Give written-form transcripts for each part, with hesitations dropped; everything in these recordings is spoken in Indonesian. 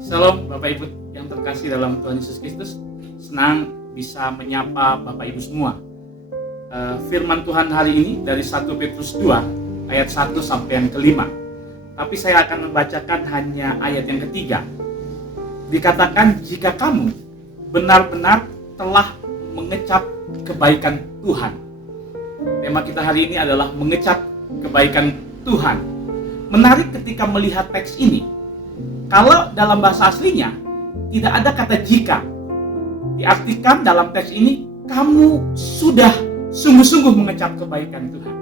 Shalom Bapak Ibu yang terkasih dalam Tuhan Yesus Kristus. Senang bisa menyapa Bapak Ibu semua. Firman Tuhan hari ini dari 1 Petrus 2 ayat 1 sampai yang kelima. Tapi saya akan membacakan hanya ayat yang ketiga. Dikatakan, jika kamu benar-benar telah mengecap kebaikan Tuhan. Tema kita hari ini adalah mengecap kebaikan Tuhan. Menarik ketika melihat teks ini. Kalau dalam bahasa aslinya tidak ada kata jika. Diartikan dalam teks ini, kamu sudah sungguh-sungguh mengecap kebaikan Tuhan.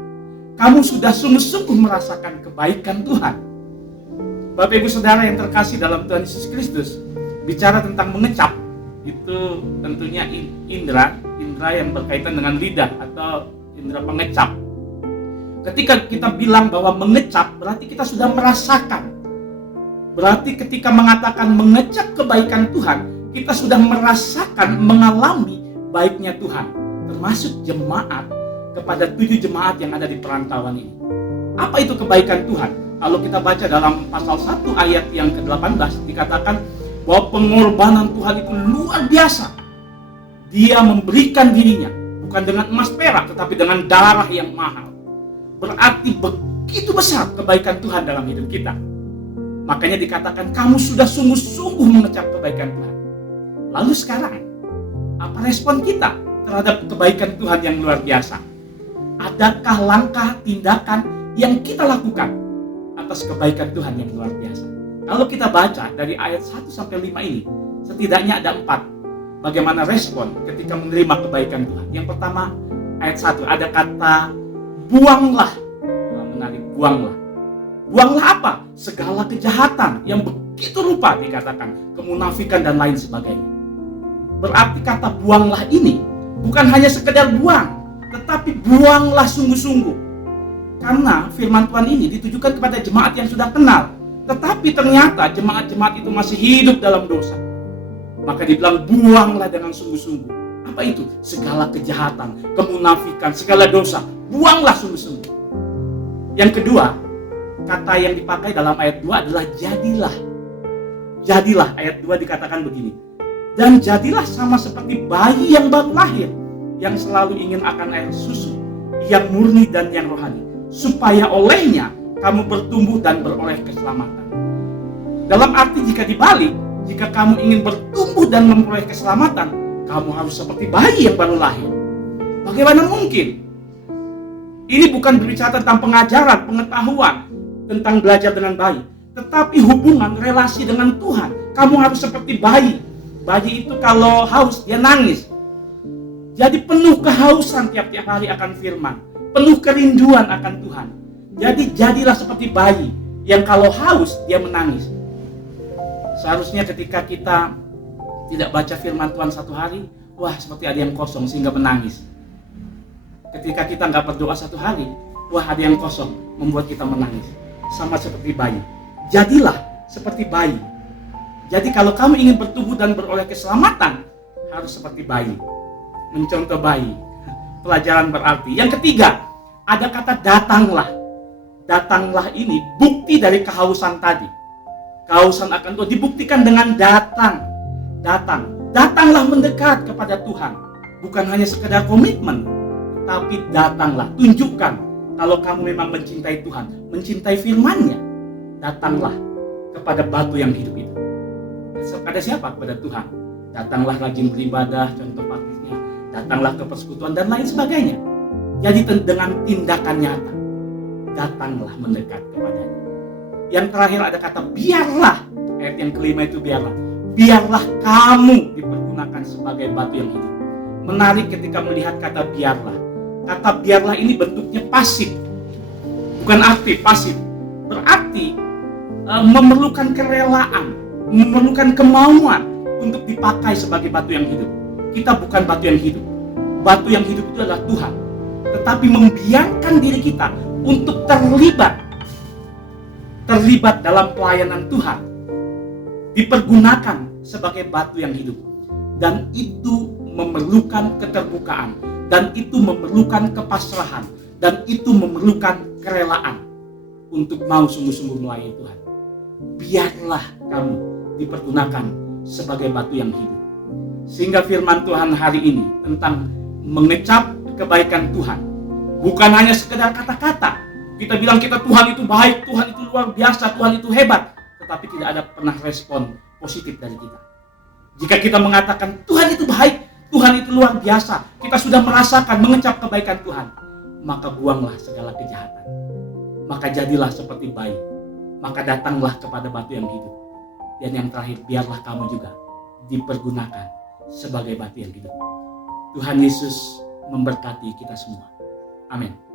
Kamu sudah sungguh-sungguh merasakan kebaikan Tuhan. Bapak Ibu Saudara yang terkasih dalam Tuhan Yesus Kristus, bicara tentang mengecap, itu tentunya indera yang berkaitan dengan lidah atau indera pengecap. Ketika kita bilang bahwa mengecap, berarti kita sudah merasakan. Berarti ketika mengatakan mengecap kebaikan Tuhan, kita sudah merasakan, mengalami baiknya Tuhan. Termasuk jemaat kepada 7 jemaat yang ada di perantauan ini. Apa itu kebaikan Tuhan? Kalau kita baca dalam pasal 1 ayat yang ke-18, dikatakan bahwa pengorbanan Tuhan itu luar biasa. Dia memberikan dirinya, bukan dengan emas perak, tetapi dengan darah yang mahal. Berarti begitu besar kebaikan Tuhan dalam hidup kita. Makanya dikatakan kamu sudah sungguh-sungguh mengecap kebaikan Tuhan. Lalu sekarang, apa respon kita terhadap kebaikan Tuhan yang luar biasa? Adakah langkah tindakan yang kita lakukan atas kebaikan Tuhan yang luar biasa? Kalau kita baca dari ayat 1 sampai 5 ini, setidaknya ada 4 bagaimana respon ketika menerima kebaikan Tuhan. Yang pertama, ayat 1 ada kata buanglah. Menarik, buanglah. Buanglah apa? Segala kejahatan yang begitu rupa dikatakan, kemunafikan dan lain sebagainya. Berarti kata buanglah ini bukan hanya sekedar buang, tetapi buanglah sungguh-sungguh. Karena firman Tuhan ini ditujukan kepada jemaat yang sudah kenal, tetapi ternyata jemaat-jemaat itu masih hidup dalam dosa. Maka dibilang buanglah dengan sungguh-sungguh. Apa itu? Segala kejahatan, kemunafikan, segala dosa, buanglah sungguh-sungguh. Yang kedua, kata yang dipakai dalam ayat 2 adalah jadilah. Jadilah, ayat 2 dikatakan begini. Dan jadilah sama seperti bayi yang baru lahir, yang selalu ingin akan air susu, yang murni dan yang rohani, supaya olehnya kamu bertumbuh dan beroleh keselamatan. Dalam arti jika dibalik, jika kamu ingin bertumbuh dan memperoleh keselamatan, kamu harus seperti bayi yang baru lahir. Bagaimana mungkin? Ini bukan berbicara tentang pengajaran, pengetahuan, tentang belajar dengan bayi, tetapi hubungan, relasi dengan Tuhan. Kamu harus seperti bayi. Bayi itu kalau haus, dia nangis. Jadi penuh kehausan tiap-tiap hari akan firman, penuh kerinduan akan Tuhan. Jadi jadilah seperti bayi yang kalau haus, dia menangis. Seharusnya ketika kita tidak baca firman Tuhan satu hari, wah seperti ada yang kosong sehingga menangis. Ketika kita nggak berdoa satu hari, wah ada yang kosong membuat kita menangis. Sama seperti bayi. Jadilah seperti bayi. Jadi kalau kamu ingin bertumbuh dan beroleh keselamatan, harus seperti bayi. Mencontoh bayi. Pelajaran berarti. Yang ketiga, ada kata datanglah. Datanglah ini bukti dari kehausan tadi. Kehausan akan Tuhan dibuktikan dengan datang. Datanglah mendekat kepada Tuhan. Bukan hanya sekedar komitmen, tapi datanglah. Tunjukkan kalau kamu memang mencintai Tuhan, mencintai firman-Nya. Datanglah kepada batu yang hidup itu. Kepada siapa? Kepada Tuhan. Datanglah rajin beribadah, contoh praktisnya. Datanglah ke persekutuan dan lain sebagainya. Jadi dengan tindakan nyata, datanglah mendekat kepadanya. Yang terakhir ada kata biarlah. Ayat yang kelima itu biarlah. Biarlah kamu dipergunakan sebagai batu yang hidup. Menarik ketika melihat kata biarlah. Kata biarlah ini bentuknya pasif, bukan aktif, pasif. Berarti memerlukan kerelaan, memerlukan kemauan untuk dipakai sebagai batu yang hidup. Kita bukan batu yang hidup. Batu yang hidup itu adalah Tuhan. Tetapi membiarkan diri kita untuk terlibat dalam pelayanan Tuhan, dipergunakan sebagai batu yang hidup. Dan itu memerlukan keterbukaan, dan itu memerlukan kepasrahan, dan itu memerlukan kerelaan untuk mau sungguh-sungguh melayani Tuhan. Biarlah kamu dipergunakan sebagai batu yang hidup. Sehingga firman Tuhan hari ini tentang mengecap kebaikan Tuhan bukan hanya sekedar kata-kata. Kita bilang Tuhan itu baik, Tuhan itu luar biasa, Tuhan itu hebat, tetapi tidak ada pernah respon positif dari kita. Jika kita mengatakan Tuhan itu baik, Tuhan itu luar biasa, kita sudah merasakan mengecap kebaikan Tuhan, maka buanglah segala kejahatan. Maka jadilah seperti bayi, maka datanglah kepada batu yang hidup. Dan yang terakhir, biarlah kamu juga dipergunakan sebagai batu yang hidup. Tuhan Yesus memberkati kita semua. Amin.